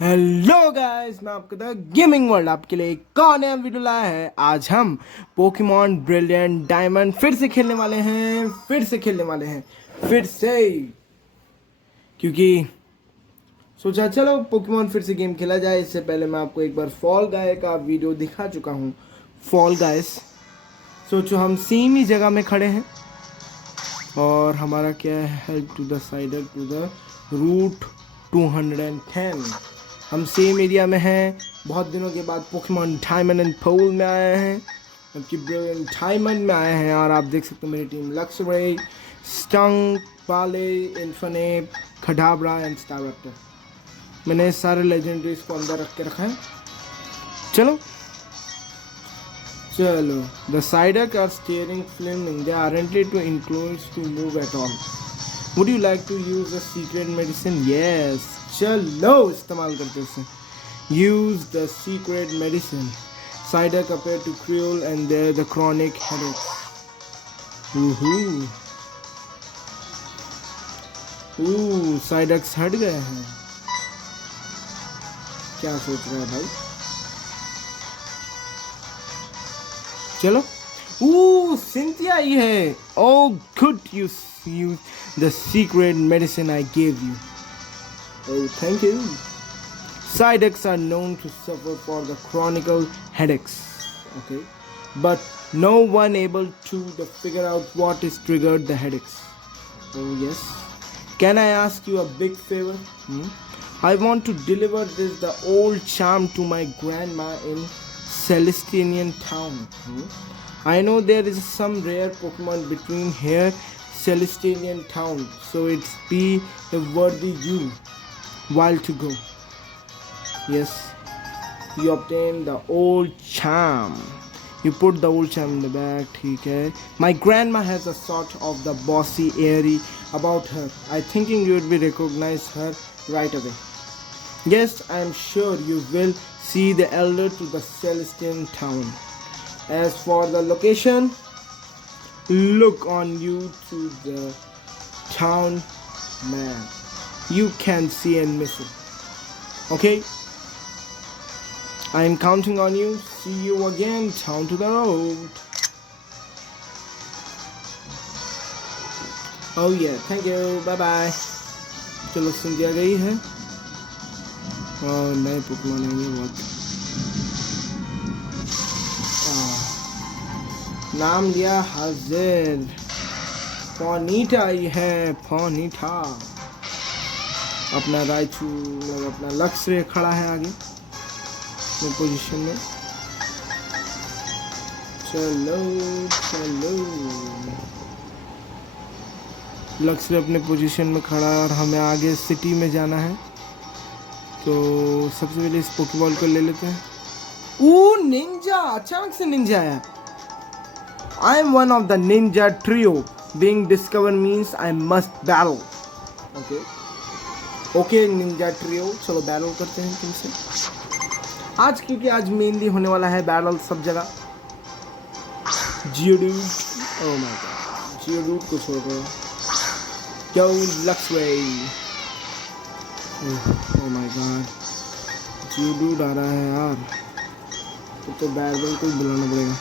Hello guys, मैं आपका the gaming world आपके लिए एक और नया वीडियो लाया है। आज हम पोकेमॉन ब्रिलियंट डायमंड फिर से खेलने वाले हैं फिर से क्योंकि सोचा चलो पोकेमॉन फिर से गेम खेला जाए। इससे पहले मैं आपको एक बार फॉल गाय का वीडियो दिखा चुका हूँ। फॉल गाइस, सोचो हम सेम ही जगह में खड़े हैं और हमारा क्या है, help to the cider to the route 210। हम सेम एरिया में हैं। बहुत दिनों के बाद पोकेमॉन डायमंड एंड पर्ल में आए हैं, जबकि ब्रिलियंट डायमंड में आए हैं। और आप देख सकते हो मेरी टीम लक्सरे, स्टंग, पाले, इन्फिनेट, खडाबरा एंड स्टारवेक्टर। मैंने सारे लेजेंडरीज को अंदर रख के रखा है। चलो the Psyduck are staring flaming. They aren't too influenced to move at all. Would you like to use a secret medicine? Yes. चलो इस्तेमाल करते हैं उसे. Use the secret medicine. Psyduck appear to cruel and they're the chronic headaches. Psyducks हट गए हैं. क्या सोच रहा है भाई? चलो सिंथिया आई है. Oh good, you use the secret medicine I gave you. Oh thank you. Psyducks are known to suffer for the chronic headaches. Okay, but no one able to figure out what is triggered the headaches. Oh yes. Can I ask you a big favor? I want to deliver the old charm to my grandma in Celestinian town. I know there is some rare Pokemon between here Celestinian town, so it's be a worthy you while to go. Yes, you obtain the old charm. You put the old charm in the bag. ठीक है. My grandma has a sort of the bossy airy about her. I thinking you would be recognize her right away. Yes, I am sure you will see the elder to the Celestian town. As for the location, look on you to the town map. You can see and miss it. Okay? I am counting on you. See you again, town to the road. Oh yeah, thank you. Bye bye. चलो सिंधिया गई है और नए Pokemon आएंगे बहुत. नाम लिया हाजिर. फोनीटा आई है. फोनीटा अपना राइचू अपना लक्ष्य खड़ा है आगे अपने पोजीशन में. चलो लक्ष्य अपने पोजीशन में खड़ा है और हमें आगे सिटी में जाना है. तो सबसे पहले इस पोकेबॉल को ले लेते हैं. निंजा, अचानक से निंजा आया. I am one of the ninja trio. Being discovered means I must battle. Okay, ninja trio. चलो बैटल करते हैं तुमसे आज, क्योंकि आज मेनली होने वाला है बैटल सब जगह. जियोडूड, ओह माय गॉड, जियोडूड को छोड़ रहे हो. Go Luxray. Oh my God, Geodude आ रहा है यार. तो बैटल को बुलाना पड़ेगा.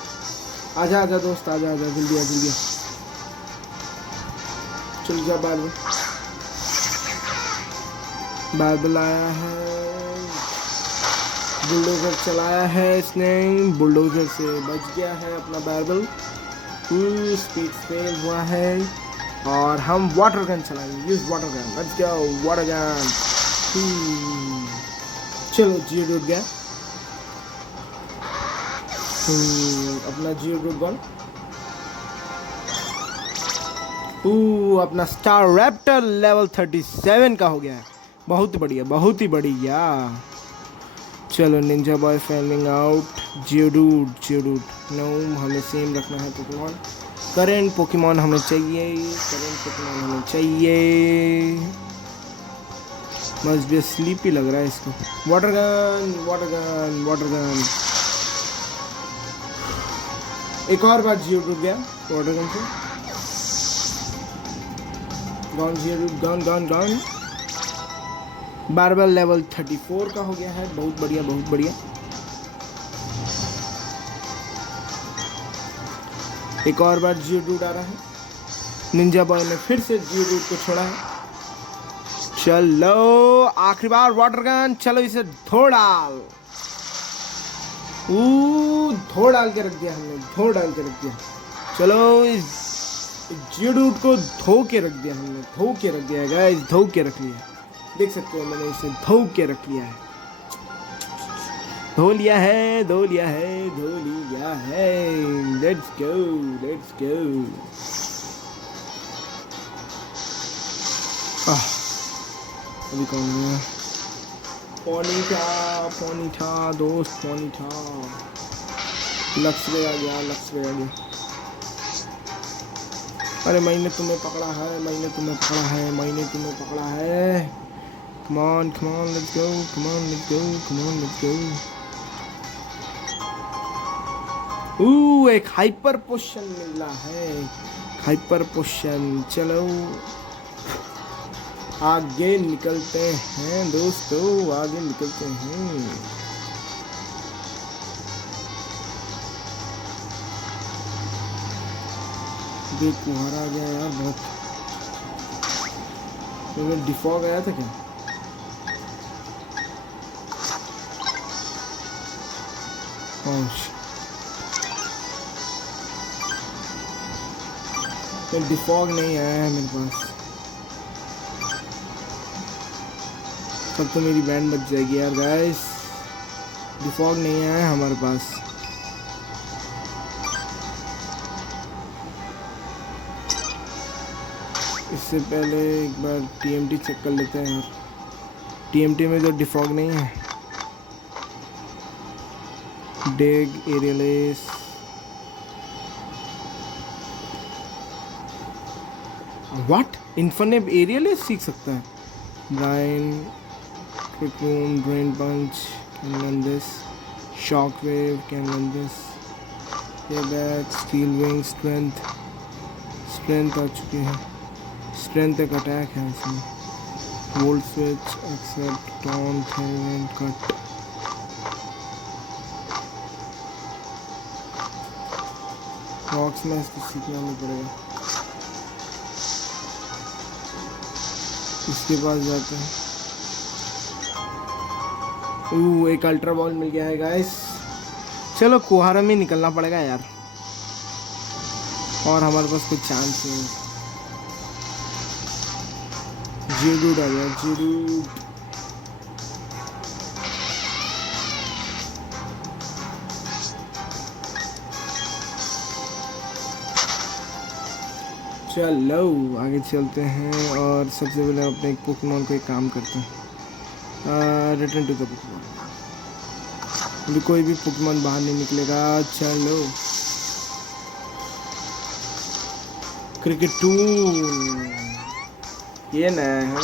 आजा दोस्त, आजा जल्दी आ. चल जा. बारबल आया है. बुलडोजर चलाया है इसने. बुलडोजर से बच गया है अपना बारबल. स्पीड फेल हुआ है और हम वाटर गन चलाएंगे. Use water gun. Let's go water gun. चलो जियो डूब गया अपना जियोडूड गन. अपना स्टार रैप्टर लेवल 37 का हो गया है. बहुत ही बढ़िया. चलो ninja boy finding out. Geodude no, हमें सेम रखना है पोकेमॉन. करेंट पोकेमॉन हमें चाहिए. मस्ट बी स्लीपी लग रहा है इसको. Water gun. एक और बार जियोडूड गया वाटर गन से. Gone Geodude gone. बारबल लेवल 34 का हो गया है। बहुत बढ़िया, बहुत बढ़िया। एक और बार जियोडूड आ रहा है। निंजा बॉय ने फिर से जियोडूड को छोड़ा है। चलो आखिरी बार वाटर गन, चलो इसे धो डाल। धो डाल के रख दिया हमने, धो डाल के रख दिया। चलो इस जियोडूड को धो के रख दिया हमने, धो के रख दिया गाइस, धो के रख लिया। देख सकते हो मैंने इसे धो के रख लिया है, धो लिया है, धो लिया है, धो लिया है। Let's go, let's go. अभी कौन है? पोनीटा दोस्त, पोनीटा। लक्ष्य आ गया, लक्ष्य आ गया। अरे मैंने तुम्हें पकड़ा है, मैंने तुम्हें पकड़ा है, मैंने तुम्हें पकड़ा है। Come on, let's go, come on, let's go, come on, let's go. एक हाइपर पोशन मिल रहा है, हाइपर पोशन। चलो आगे निकलते हैं दोस्तों, आगे निकलते हैं। कुहारा आ गया यार बहुत। तो डिफॉग आया था क्या? डिफॉग नहीं आया है मेरे पास, तब तो मेरी बैंड बच जाएगी यार गाइस। डिफॉग नहीं आया है हमारे पास। इससे पहले एक बार टीएमटी चेक कर लेते हैं यार। टीएमटी में तो डिफॉग नहीं है। डेग एरियलेस, व्हाट? इन्फिनिट एरियलेस सीख सकता है। ब्राइन, क्विकून, drain punch, can learn this. Shock wave, can learn this. Payback, steel wing, strength, strength आ चुकी है। स्ट्रेंथ एक अटैक है इसमें। Volt switch, except, taunt, helmet, cut. Rocks में इसको सीखना नहीं पड़ेगा। इसके पास जाते हैं। एक अल्ट्रा बॉल मिल गया है गाइस। चलो कुहारा में निकलना पड़ेगा यार, और हमारे पास कोई चांस नहीं। जियोडूड आ गया, जियोडूड। चलो आगे चलते हैं, और सबसे पहले अपने एक पोकेमॉन को एक काम करते हैं। Return to the Pokemon. अभी कोई भी पोकेमॉन बाहर नहीं निकलेगा। चलो क्रिकेटून, ये नया है।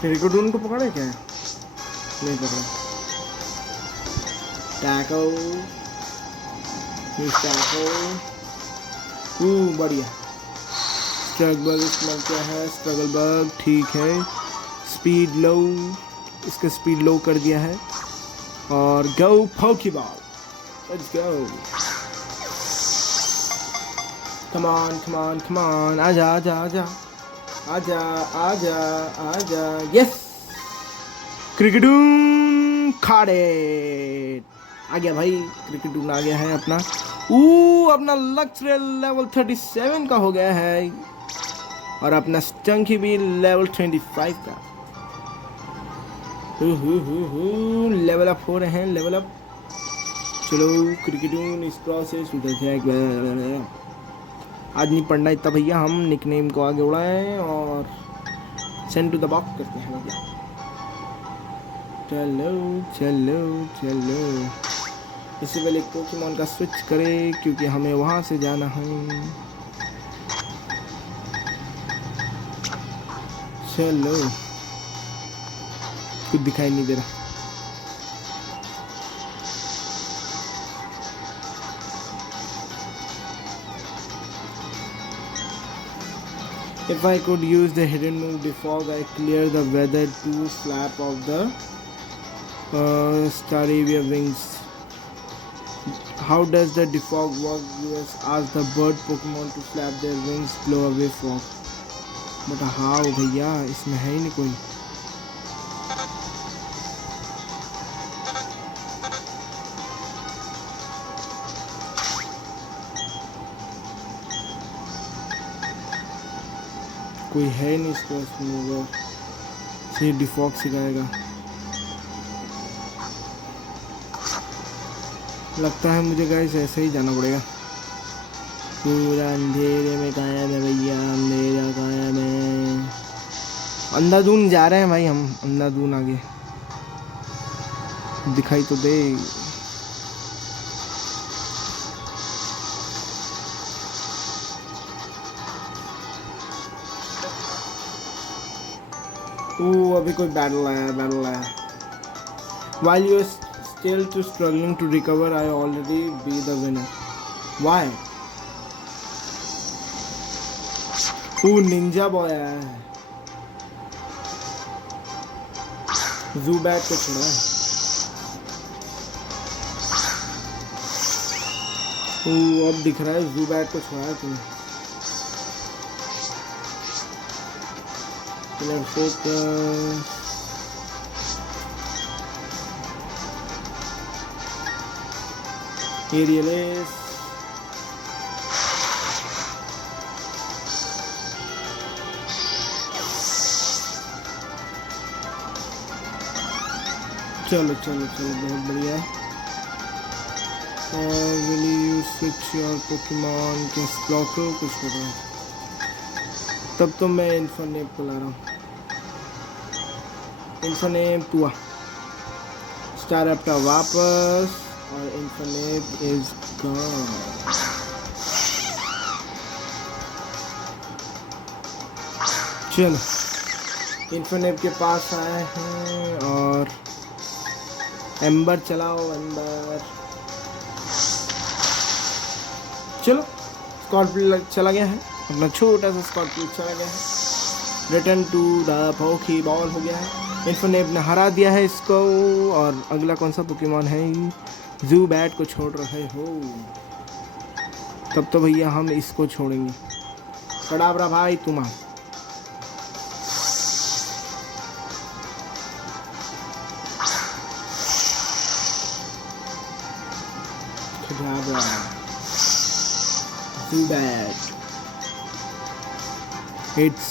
क्रिकेटून को पकड़े क्या? नहीं पकड़ा। Taco, taco. बढ़िया। स्ट्रगल बग इस्तेमाल किया है, स्ट्रगल बग ठीक है। स्पीड लो, इसका स्पीड लो कर दिया है। और go Pokeball, let's go. Come on, come on, come on. आजा, आजा, आजा, आजा, आजा, आजा। यस, क्रिकेटून खाड़े आ गया भाई। क्रिकेटून आ गया है अपना। अपना लक्ष्य लेवल 37 का हो गया है, और अपना स्टंकी भी लेवल 25 का। लेवल अप हो रहे हैं, लेवल अप। चलो क्रिकेटून इस प्रोसेस आज नहीं पढ़ना इतना भैया, हम निकनेम को आगे उड़ाएं और सेंड टू द बॉक्स करते हैं भैया। चलो चलो चलो, इससे पहले पोकेमॉन का स्विच करें क्योंकि हमें वहां से जाना है। चलो, कुछ दिखाई नहीं दे रहा। If I could use the hidden move defog, I clear the weather to flap of the Staravia wings. How does the defog work? US ask the bird Pokemon to flap their wings, blow away fog. But how भैया, इसमें है ही नहीं कोई. कोई है नहीं इसको इसमें. ये डिफॉग सिखाएगा. लगता है मुझे गाइस ऐसे ही जाना पड़ेगा. पूरा अंधेरे में कायम है भैया, अंधेरा कायम है. अंधाधुन जा रहे हैं भाई हम. अंधाधुन आगे दिखाई तो दे. अभी कोई बैटल आया. While you are still too struggling to recover, I already be the winner. Why? Ninja boy आया है. ज़ूबैट को छोड़ा है. अब दिख रहा है ज़ूबैट को छोड़ा है तुम्हें. फोकस. एरियलेस. चलो बहुत बढ़िया है. Will you switch your Pokemon के स्लॉकर कुछ बताओ. तब तो मैं इन्फोनेप को ला रहा हूँ. इन्फोनेप हुआ. स्टारएप्टा वापस और इन्फोनेप इज गॉन. चलो इन्फोनेप के पास आए हैं और एम्बर चलाओ. एम्बर चलो. स्कॉर्पियो चला गया है. अपना छोटा सा स्कॉर्पियो चला गया है. रिटर्न टू द पोकेबॉल हो गया है. इन्फोनेप ने हरा दिया है इसको. और अगला कौन सा पोकेमॉन है? ज़ूबैट को छोड़ रहे हो. तब तो भैया हम इसको छोड़ेंगे. कड़ाबरा भाई तुम आओ. Zubat. It's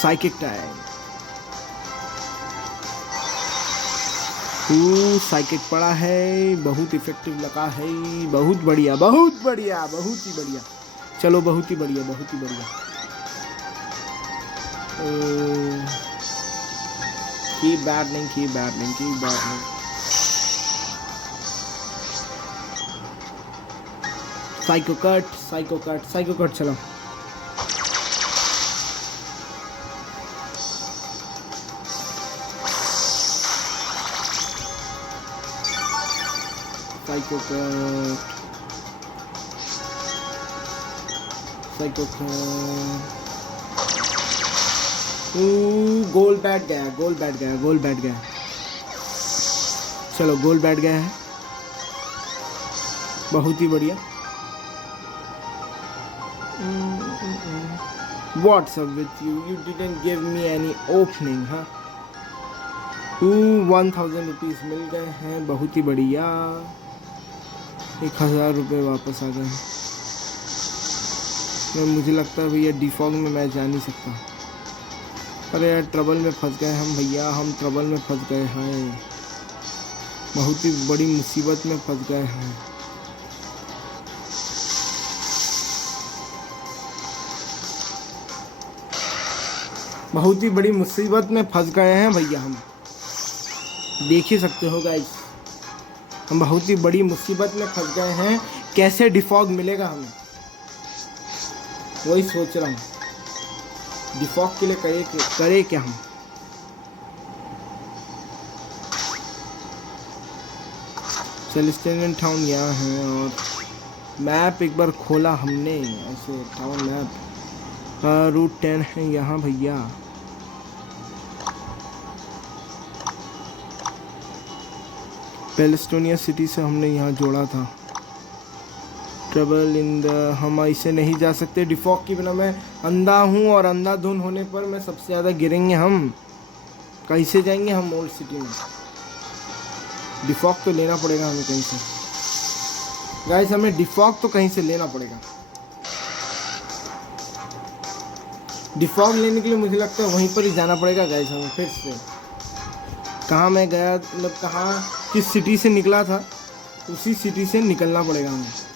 psychic time. Psychic पड़ा है. बहुत इफेक्टिव लगा है. बहुत बढ़िया. बहुत ही बढ़िया. चलो बहुत ही बढ़िया. Keep battling. साइको कट चलो. Psycho cut. गोल बैठ गया. चलो गोल बैठ गया है. बहुत ही बढ़िया. What's up with you? You didn't give me any opening, huh? 1000 rupees मिल गए हैं. बहुत ही बढ़िया. 1000 रुपये वापस आ गए. मुझे लगता है भैया डिफॉग में मैं जा नहीं सकता. अरे यार ट्रबल में फंस गए हम भैया. हम ट्रबल में फंस गए हैं. बहुत ही बड़ी मुसीबत में फंस गए हैं. बहुत ही बड़ी मुसीबत में फंस गए हैं भैया हम. देख ही सकते हो गाइस. हम बहुत ही बड़ी मुसीबत में फंस गए हैं. कैसे डिफॉग मिलेगा हमें, वही सोच रहा हूँ. डिफॉग के लिए करे क्या हम. सेलेस्टियन टाउन यहाँ है. और मैप एक बार खोला हमने ऐसे टाउन मैप. रूट 10 है यहाँ भैया। पेलेस्टोनिया सिटी से हमने यहाँ जोड़ा था। ट्रबल इन द, हम इसे नहीं जा सकते डिफॉक के बिना। मैं अंधा हूँ और अंधाधुन होने पर मैं सबसे ज़्यादा गिरेंगे हम। कैसे जाएंगे हम ओल्ड सिटी में? डिफॉक तो लेना पड़ेगा हमें कहीं से गाइस, हमें डिफॉक तो कहीं से लेना पड़ेगा। डिफॉक लेने के लिए मुझे लगता है वहीं पर ही जाना पड़ेगा गाइस हमें फिर से। कहाँ मैं गया, मतलब कहाँ किस सिटी से निकला था उसी सिटी से निकलना पड़ेगा हमें।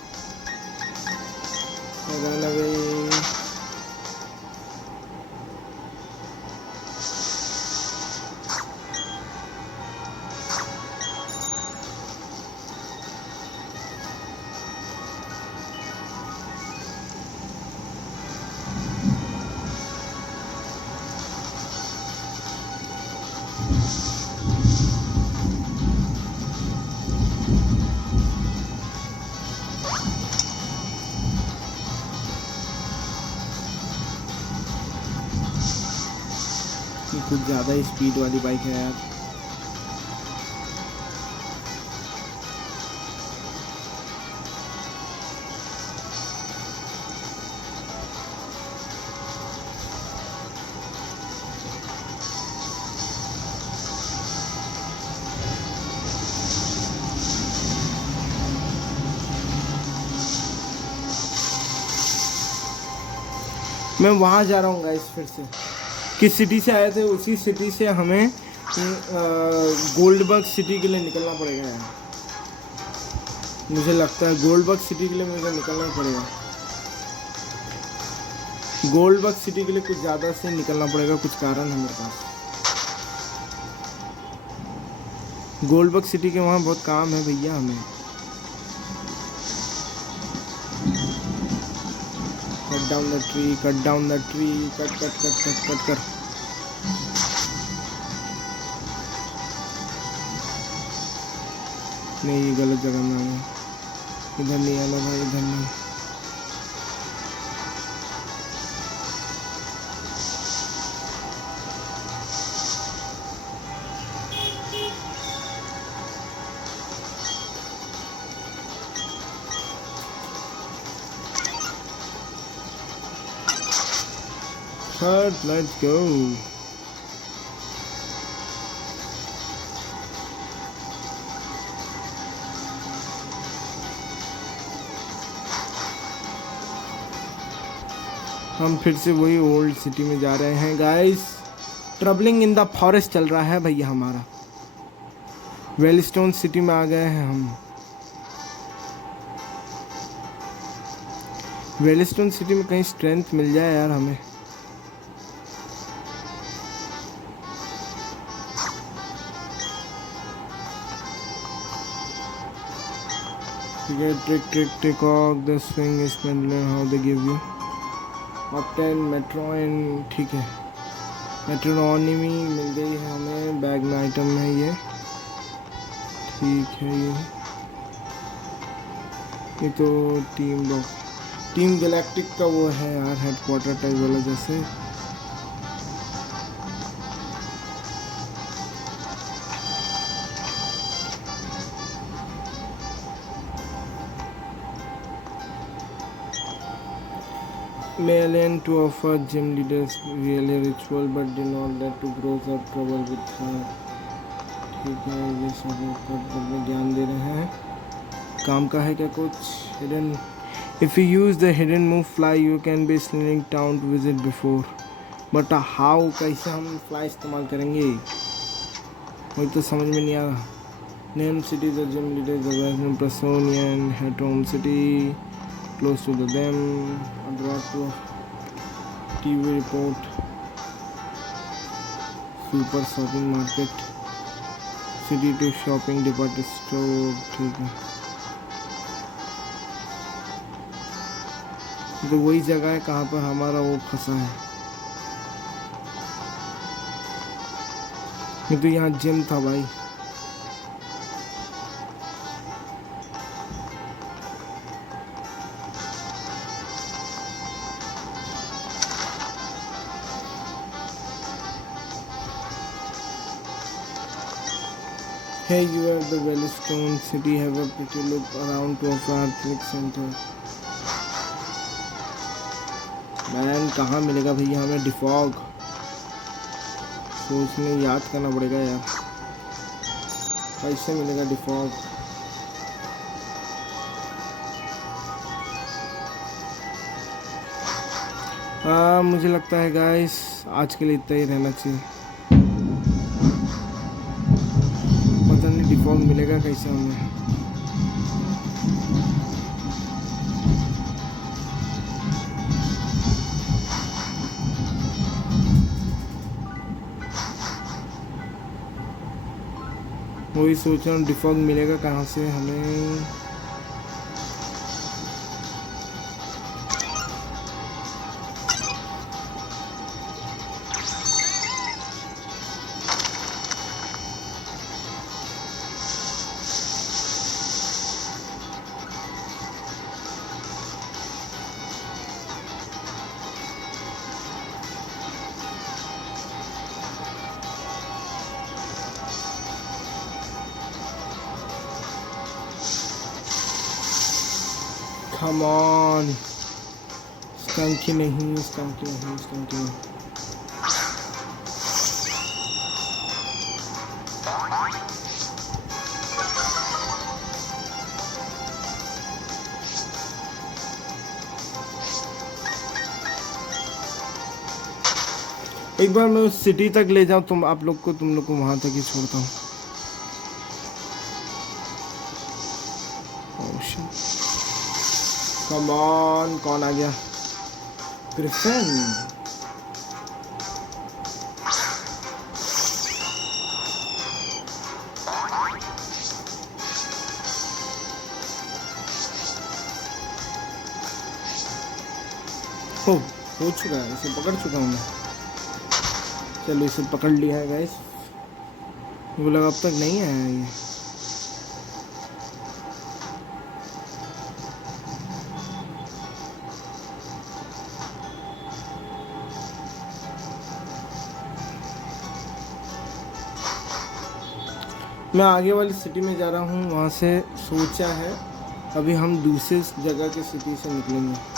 कुछ ज़्यादा ही स्पीड वाली बाइक है यार। मैं वहाँ जा रहा हूँ गाइस फिर से। किस सिटी से आए थे उसी सिटी से हमें गोल्डबर्ग सिटी के लिए निकलना पड़ेगा यार। मुझे लगता है गोल्डबर्ग सिटी के लिए मुझे निकलना पड़ेगा। गोल्डबर्ग सिटी के लिए कुछ ज़्यादा से निकलना पड़ेगा, कुछ कारण है मेरे पास। गोल्डबर्ग सिटी के वहाँ बहुत काम है भैया हमें। Cut down the tree, cut down the tree, cut cut cut cut cut कर। नहीं, ये गलत जगह में आया। इधर नहीं आना भाई, इधर नहीं। Let's go. हम फिर से वही ओल्ड सिटी में जा रहे हैं guys. Troubling in the forest चल रहा है भैया हमारा। वेलस्टोन सिटी में आ गए हैं हम। वेलस्टोन सिटी में कहीं स्ट्रेंथ मिल जाए यार हमें। Trick of the swing is pendulum, how they give you obtain metron. ठीक है, मेट्रोनॉमी मिल गई है हमें। बैग में आइटम है ये, ठीक है। ये तो टीम गैलेक्टिक का वो है यार, हेडक्वार्टर टाइप वाला जैसे। Mail to offer gym leaders really ritual but did not let to grow up trouble with her। ठीक है, ये सब में ज्ञान दे रहे हैं। काम का है क्या कुछ? Hidden, if you use the hidden move fly you can be slinging town to visit before but how, कैसे हम fly इस्तेमाल करेंगे वही तो समझ में नहीं आ रहा। Name cities the gym leaders the Western Presonian Hatton City close to the dam, Address to TV report, super shopping market, city to shopping department store। ठीक है, तो वही जगह है कहाँ पर हमारा वो फंसा है। ये तो यहाँ जिम था भाई। Hey, you are the Wellstone city. Have a pretty look around to our click center. Man कहाँ मिलेगा भैया हमें डिफॉग? सोचने याद करना पड़ेगा यार, कैसे मिलेगा डिफॉग? मुझे लगता है गाइस आज के लिए इतना ही रहना चाहिए। पता नहीं डिफॉग मिलेगा कैसे हमें। वही सोच रहा हूँ डिफॉग मिलेगा कहाँ से हमें। Come on, स्कंकी नहीं, स्कंकी नहीं, स्कंकी नहीं। एक बार मैं उस सिटी तक ले जाऊं, तुम लोग को वहां तक ही छोड़ता हूँ। Come on, कौन आ गया? ग्रिफिन। हो चुका है, इसे पकड़ चुका हूँ मैं। चलो इसे पकड़ लिया है गाइस। वो लगा अब तक नहीं आया ये। मैं आगे वाली सिटी में जा रहा हूँ, वहाँ से सोचा है अभी हम दूसरे जगह के सिटी से निकलेंगे।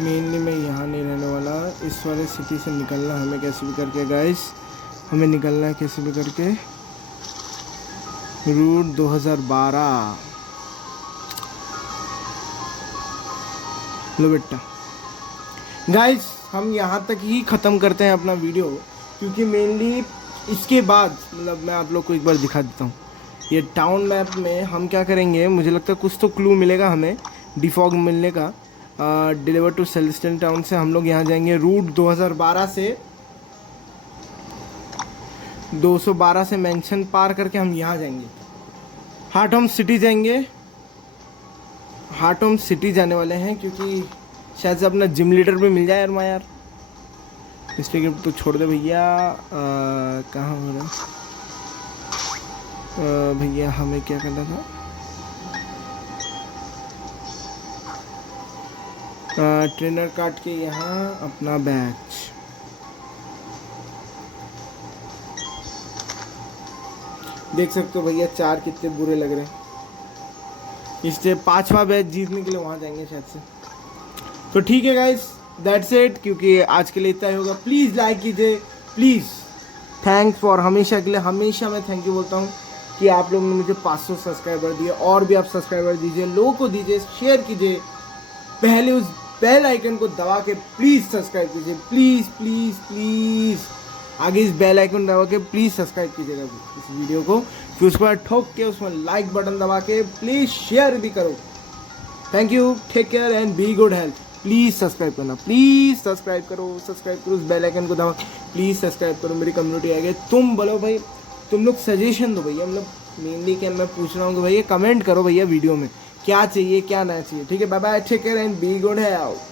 मेनली मैं यहाँ नहीं रहने वाला, इस वाले सिटी से निकलना हमें कैसे भी करके गाइस। हमें निकलना है कैसे भी करके रूट 2012। लो बेटा गाइस, हम यहाँ तक ही ख़त्म करते हैं अपना वीडियो, क्योंकि मेनली इसके बाद मतलब मैं आप लोग को एक बार दिखा देता हूँ। ये टाउन मैप में हम क्या करेंगे, मुझे लगता है कुछ तो क्लू मिलेगा हमें डिफॉग मिलने का। डिलीवर टू सेलेस्टियल टाउन से हम लोग यहाँ जाएंगे रूट 2012 से 212 से मेंशन पार करके हम यहाँ जाएंगे, हार्ट होम सिटी जाएंगे। हार्ट होम सिटी जाने वाले हैं, क्योंकि शायद से अपना जिम लीडर भी मिल जाए यार। मैं यार इसलिए तो छोड़ दे भैया। कहाँ हो रहा भैया, हमें क्या करना था? ट्रेनर काट के यहाँ अपना बैच। देख सकते हो भैया 4 कितने बुरे लग रहे हैं। इससे 5वां बैच जीतने के लिए वहाँ जाएंगे शायद से। तो ठीक है गाइस, दैट्स इट। क्योंकि आज के लिए इतना ही होगा। प्लीज़ लाइक कीजिए, प्लीज़। थैंक्स फॉर हमेशा के लिए, हमेशा मैं थैंक यू बोलता हूँ कि आप लोगों ने मुझे 500 सब्सक्राइबर दिए। और भी आप सब्सक्राइबर दीजिए, लोगों को दीजिए, शेयर कीजिए। पहले उस बेल आइकन को दबा के प्लीज़ सब्सक्राइब कीजिए, प्लीज़ प्लीज़ प्लीज़। आगे इस बेल आइकन दबा के प्लीज़ सब्सक्राइब कीजिएगा इस वीडियो को। फिर उसके बाद ठोक के उसमें लाइक बटन दबा के प्लीज़ शेयर भी करो। Thank you, take care and be good health. Please subscribe करना, प्लीज़ सब्सक्राइब करो उस बेल आइकन को दबा, प्लीज़ सब्सक्राइब करो। मेरी कम्युनिटी आ गई। तुम बोलो भाई, तुम लोग सजेशन दो भैया। मतलब मेनली क्या मैं पूछ रहा हूँ कि भैया कमेंट करो भैया वीडियो में क्या चाहिए क्या ना चाहिए। ठीक है, bye bye, take care and be good health.